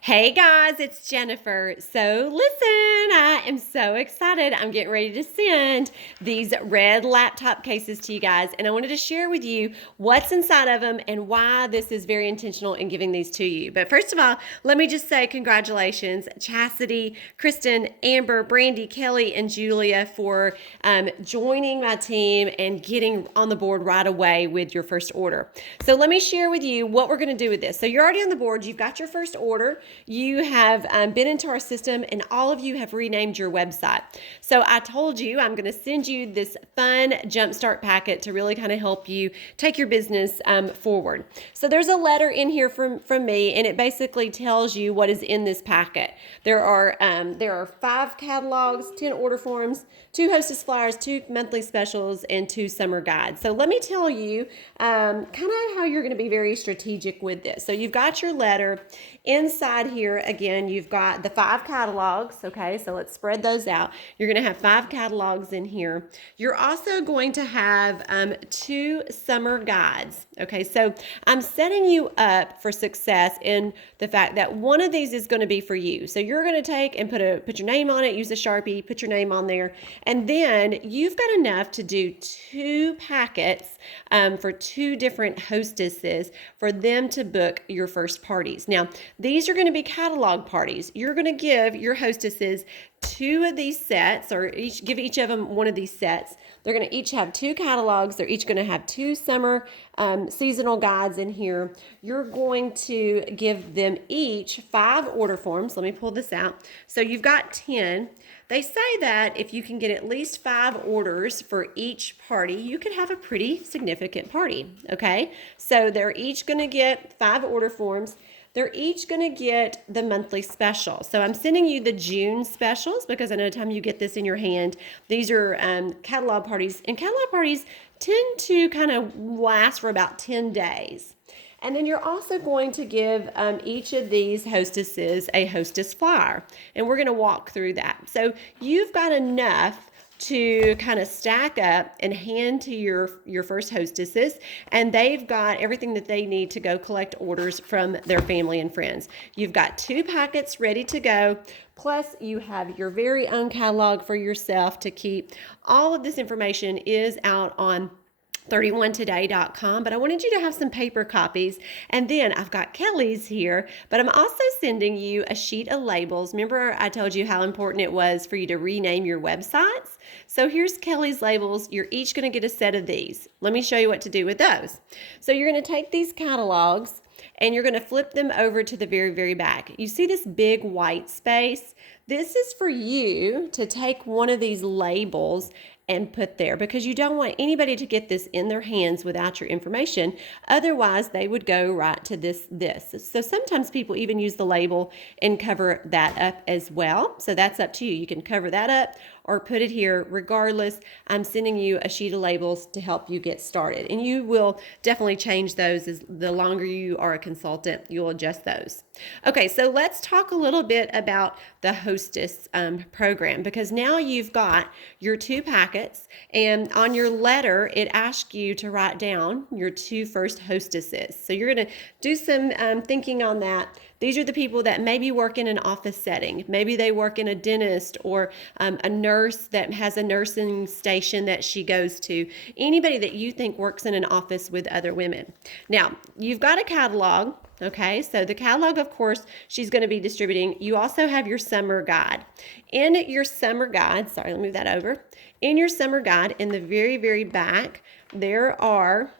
Hey guys, it's Jennifer. So listen, I am so excited. I'm getting ready to send these red laptop cases to you guys, and I wanted to share with you what's inside of them and why this is very intentional in giving these to you. But first of all, let me just say congratulations, Chastity, Kristen, Amber, Brandy, Kelly, and Julia for joining my team and getting on the board right away with your first order. So let me share with you what we're going to do with this. So you're already on the board. You've got your first order. You have been into our system, and all of you have renamed your website. So I told you I'm going to send you this fun Jumpstart packet to really kind of help you take your business forward. So there's a letter in here from me, and it basically tells you what is in this packet. There are 5 catalogs, 10 order forms, 2 hostess flyers, 2 monthly specials, and 2 summer guides. So let me tell you kind of how you're going to be very strategic with this. So you've got your letter. Inside here, again, you've got the 5 catalogs. Okay, so let's spread those out. You're going to have 5 catalogs in here. You're also going to have 2 summer guides. Okay, so I'm setting you up for success in the fact that one of these is going to be for you. So you're going to take and put your name on it, use a Sharpie, put your name on there, and then you've got enough to do 2 packets for 2 different hostesses for them to book your first parties. Now, these are going to be catalog parties. You're going to give your hostesses 2 of these sets, or give each of them one of these sets. They're going to each have 2 catalogs. They're each going to have 2 summer seasonal guides in here. You're going to give them each 5 order forms. Let me pull this out. So you've got 10. They say that if you can get at least 5 orders for each party, you could have a pretty significant party, okay? So they're each going to get 5 order forms. They're each going to get the monthly special. So I'm sending you the June specials because I know the time you get this in your hand, these are catalog parties. And catalog parties tend to kind of last for about 10 days. And then you're also going to give each of these hostesses a hostess flyer. And we're going to walk through that. So you've got enough to kind of stack up and hand to your first hostesses, and they've got everything that they need to go collect orders from their family and friends. You've got 2 packets ready to go, plus you have your very own catalog for yourself to keep. All of this information is out on 31today.com, but I wanted you to have some paper copies. And then I've got Kelly's here, but I'm also sending you a sheet of labels. Remember I told you how important it was for you to rename your websites? So here's Kelly's labels. You're each going to get a set of these. Let me show you what to do with those. So you're going to take these catalogs and you're going to flip them over to the very, very back. You see this big white space? This is for you to take one of these labels and put there, because you don't want anybody to get this in their hands without your information. Otherwise, they would go right to this. So sometimes people even use the label and cover that up as well. So that's up to you. You can cover that up or put it here. Regardless, I'm sending you a sheet of labels to help you get started. And you will definitely change those as the longer you are a consultant, you'll adjust those. Okay, so let's talk a little bit about the hostess program, because now you've got your 2 packets, and on your letter, it asks you to write down your 2 first hostesses. So you're going to do some thinking on that. These are the people that maybe work in an office setting. Maybe they work in a dentist or a nurse that has a nursing station that she goes to. Anybody that you think works in an office with other women. Now, you've got a catalog. Okay, so the catalog, of course, she's going to be distributing. You also have your summer guide. In your summer guide, sorry, let me move that over. In your summer guide, in the very, very back, there are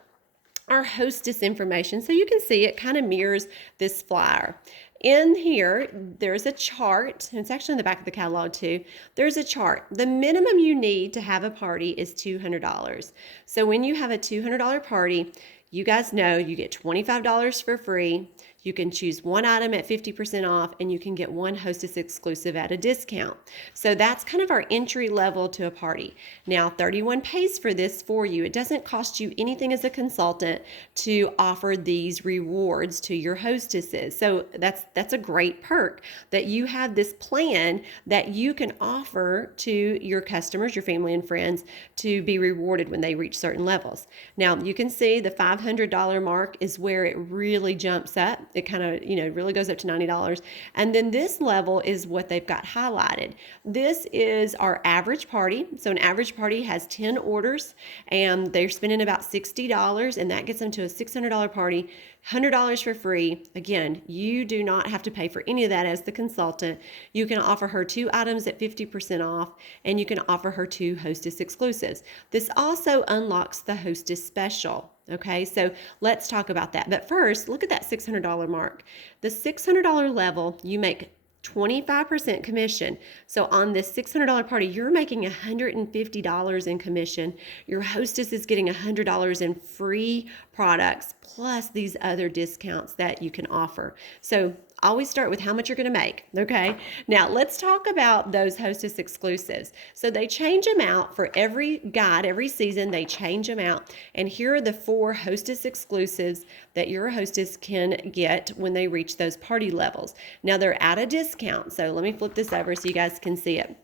our hostess information. So you can see it kind of mirrors this flyer. In here, there's a chart. It's actually in the back of the catalog too. There's a chart. The minimum you need to have a party is $200. So when you have a $200 party, you guys know you get $25 for free. You can choose one item at 50% off, and you can get one hostess exclusive at a discount. So that's kind of our entry level to a party. Now, 31 pays for this for you. It doesn't cost you anything as a consultant to offer these rewards to your hostesses. So that's a great perk, that you have this plan that you can offer to your customers, your family and friends, to be rewarded when they reach certain levels. Now, you can see the $500 mark is where it really jumps up. it kind of, really goes up to $90. And then this level is what they've got highlighted. This is our average party. So an average party has 10 orders and they're spending about $60, and that gets them to a $600 party, $100 for free. Again, you do not have to pay for any of that as the consultant. You can offer her 2 items at 50% off, and you can offer her 2 hostess exclusives. This also unlocks the hostess special. Okay, so let's talk about that. But first, look at that $600 mark. The $600 level, you make 25% commission. So on this $600 party, you're making $150 in commission. Your hostess is getting $100 in free products, plus these other discounts that you can offer. So always start with how much you're going to make. Okay. Now let's talk about those hostess exclusives. So they change them out for every guide, every season, they change them out. And here are the 4 hostess exclusives that your hostess can get when they reach those party levels. Now they're at a discount. So let me flip this over so you guys can see it.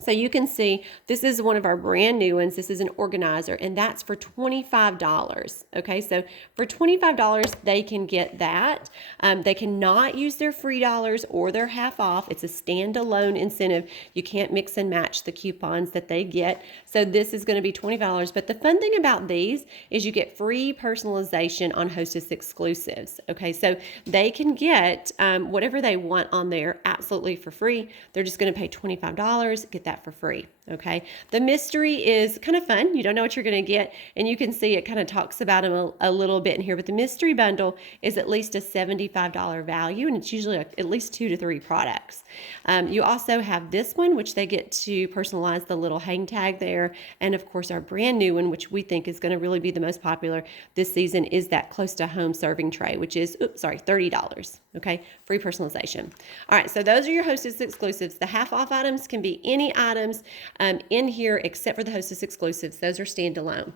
So you can see this is one of our brand new ones. This is an organizer, and that's for $25. Okay, so for $25, they can get that. They cannot use their free dollars or their half off. It's a standalone incentive. You can't mix and match the coupons that they get. So this is going to be $20. But the fun thing about these is you get free personalization on hostess exclusives. Okay, so they can get whatever they want on there absolutely for free. They're just going to pay $25, get that for free. Okay, the mystery is kind of fun. You don't know what you're going to get, and you can see it kind of talks about them a little bit in here. But the mystery bundle is at least a $75 value, and it's usually at least 2 to 3 products. You also have this one, which they get to personalize the little hang tag there, and of course our brand new one, which we think is going to really be the most popular this season, is that close to home serving tray, which is $30. Okay, free personalization. All right, so those are your hostess exclusives. The half off items can be any items in here except for the hostess exclusives. Those are standalone.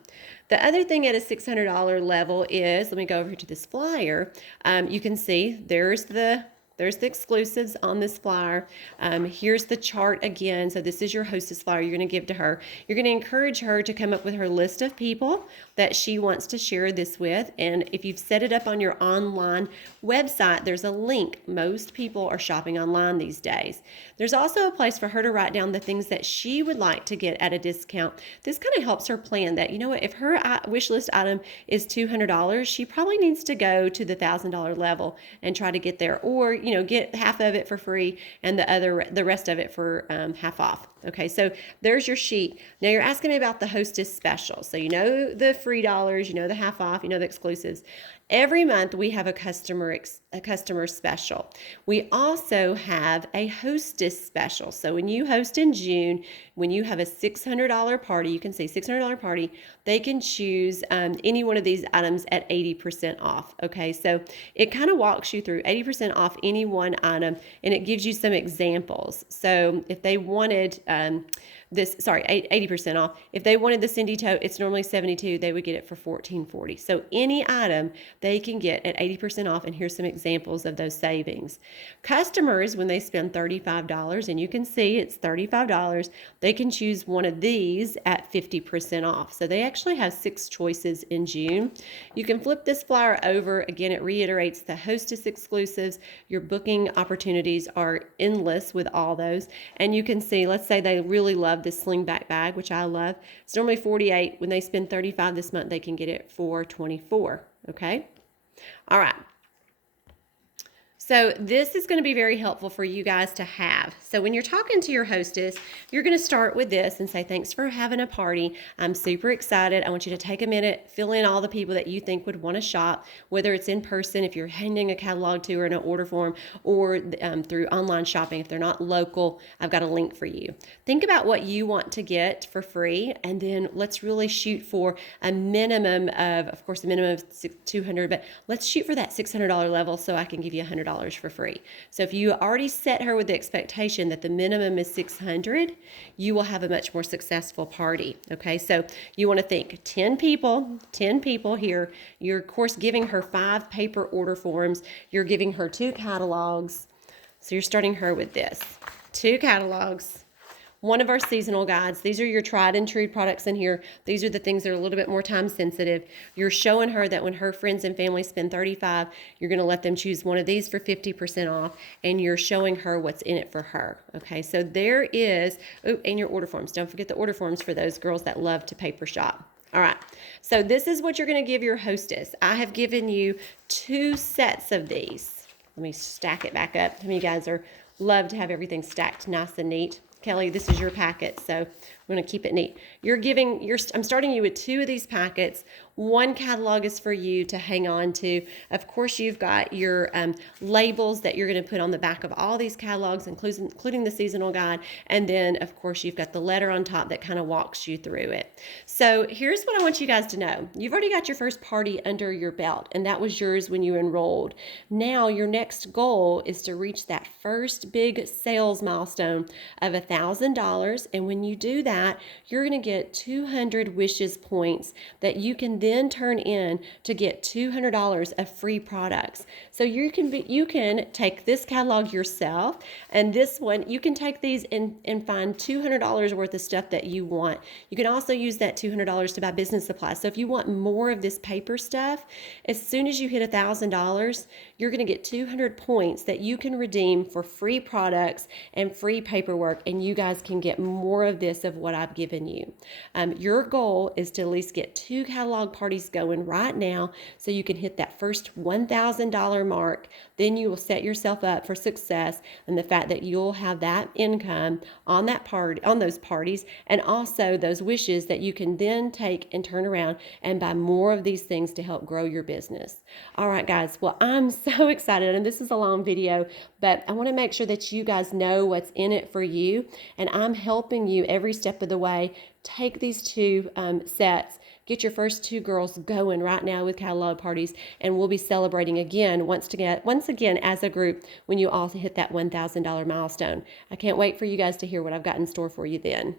The other thing at a $600 level is, let me go over to this flyer. You can see there's the exclusives on this flyer. Here's the chart again. So this is your hostess flyer you're going to give to her. You're going to encourage her to come up with her list of people that she wants to share this with. And if you've set it up on your online website, there's a link. Most people are shopping online these days. There's also a place for her to write down the things that she would like to get at a discount. This kind of helps her plan that, you know what, if her wish list item is $200, she probably needs to go to the $1,000 level and try to get there, or get half of it for free and the rest of it for half off. Okay, so there's your sheet. Now you're asking me about the hostess special. So you know the free dollars, you know the half off, you know the exclusives. Every month we have a customer special. We also have a hostess special. So when you host in June, when you have a $600 party, you can see $600 party, they can choose any one of these items at 80% off. Okay, so it kind of walks you through 80% off any one item, and it gives you some examples. So if they wanted 80% off. If they wanted the Cindy tote, it's normally $72. They would get it for $14.40. So any item they can get at 80% off, and here's some examples of those savings. Customers, when they spend $35, and you can see it's $35, they can choose one of these at 50% off. So they actually have 6 choices in June. You can flip this flyer over. Again, it reiterates the hostess exclusives. Your booking opportunities are endless with all those. And you can see, let's say they really love this slingback bag, which I love. It's normally $48. When they spend $35 this month, they can get it for $24. Okay. All right. So this is going to be very helpful for you guys to have. So when you're talking to your hostess, you're going to start with this and say, thanks for having a party. I'm super excited. I want you to take a minute, fill in all the people that you think would want to shop, whether it's in person, if you're handing a catalog to her in an order form, or through online shopping. If they're not local, I've got a link for you. Think about what you want to get for free, and then let's really shoot for a minimum of course, a minimum of $200, but let's shoot for that $600 level so I can give you $100 for free. So if you already set her with the expectation that the minimum is $600, you will have a much more successful party. Okay, so you want to think 10 people here. You're of course giving her 5 paper order forms. You're giving her 2 catalogs. So you're starting her with this: 2 catalogs, one of our seasonal guides. These are your tried and true products in here. These are the things that are a little bit more time sensitive. You're showing her that when her friends and family spend $35, you're going to let them choose one of these for 50% off, and you're showing her what's in it for her. Okay, so there is, oh, and your order forms. Don't forget the order forms for those girls that love to paper shop. All right, so this is what you're going to give your hostess. I have given you 2 sets of these. Let me stack it back up. Some of you guys love to have everything stacked nice and neat. Kelly, this is your packet, so I'm going to keep it neat. I'm starting you with 2 of these packets. 1 catalog is for you to hang on to. Of course, you've got your labels that you're going to put on the back of all these catalogs, including the seasonal guide. And then, of course, you've got the letter on top that kind of walks you through it. So here's what I want you guys to know. You've already got your first party under your belt, and that was yours when you enrolled. Now, your next goal is to reach that first big sales milestone of $1,000. And when you do that, you're going to get 200 wishes points that you can then turn in to get $200 of free products. So you can take this catalog yourself, and this one you can take these and find $200 worth of stuff that you want. You can also use that $200 to buy business supplies. So if you want more of this paper stuff, as soon as you hit $1,000, you're going to get 200 points that you can redeem for free products and free paperwork, and you guys can get more of this of what I've given you. Your goal is to at least get 2 catalog parties going right now so you can hit that first $1,000 mark. Then you will set yourself up for success, and the fact that you'll have that income on that party, on those parties, and also those wishes that you can then take and turn around and buy more of these things to help grow your business. All right, guys. Well, I'm so excited, and this is a long video, but I want to make sure that you guys know what's in it for you, and I'm helping you every step of the way. Take these 2 sets. Get your first 2 girls going right now with catalog parties, and we'll be celebrating again once again as a group when you all hit that $1,000 milestone. I can't wait for you guys to hear what I've got in store for you then.